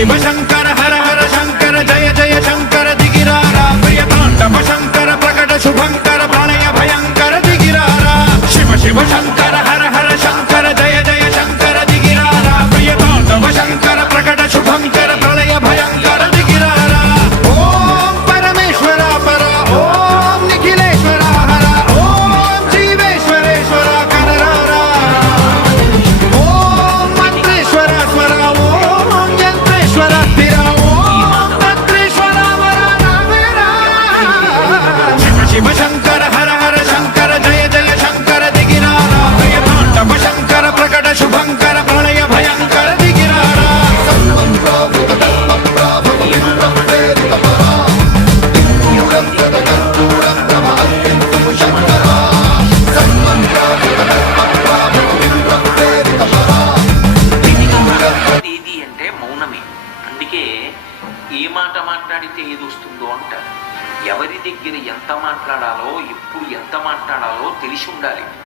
శివ శంకర హర హర శంకర జయ జయ శంకర దిగిరారా ప్రియ తాండవ శంకర ప్రకట శుభంకర ప్రళయ భయంకర దిగిరారా శివ శివ శంకర హర హర శంకర జయ జయ శంకర దిగిరారా ప్రియ తాండవ శంకర ప్రకట శుభంకర ప్రళయ భయంకర దిగిరారా ఓం పరమేశ్వర పర ఓం నిఖిలేశ్వర హర ఓం జీవేశ్వరేశ్వర కనరారా ఓం మంత్రేశ్వర స్వర ఓం యంత్రేశ్వర స్థిర ఓం తంత్రేశ్వర వర నావేరా శివ శివ శంకర హర హర శంకర జయ జయ శంకర దిగిరారా ప్రియ తాండవ శంకర ప్రకట శుభంకర ప్రళయ భయంకర దిగిరారా ఏది అంటే మౌనమే. అందుకే ఏ మాట మాట్లాడితే ఏది వస్తుందో అంటారు. ఎవరి దగ్గర ఎంత మాట్లాడాలో, ఎప్పుడు ఎంత మాట్లాడాలో తెలిసి ఉండాలి.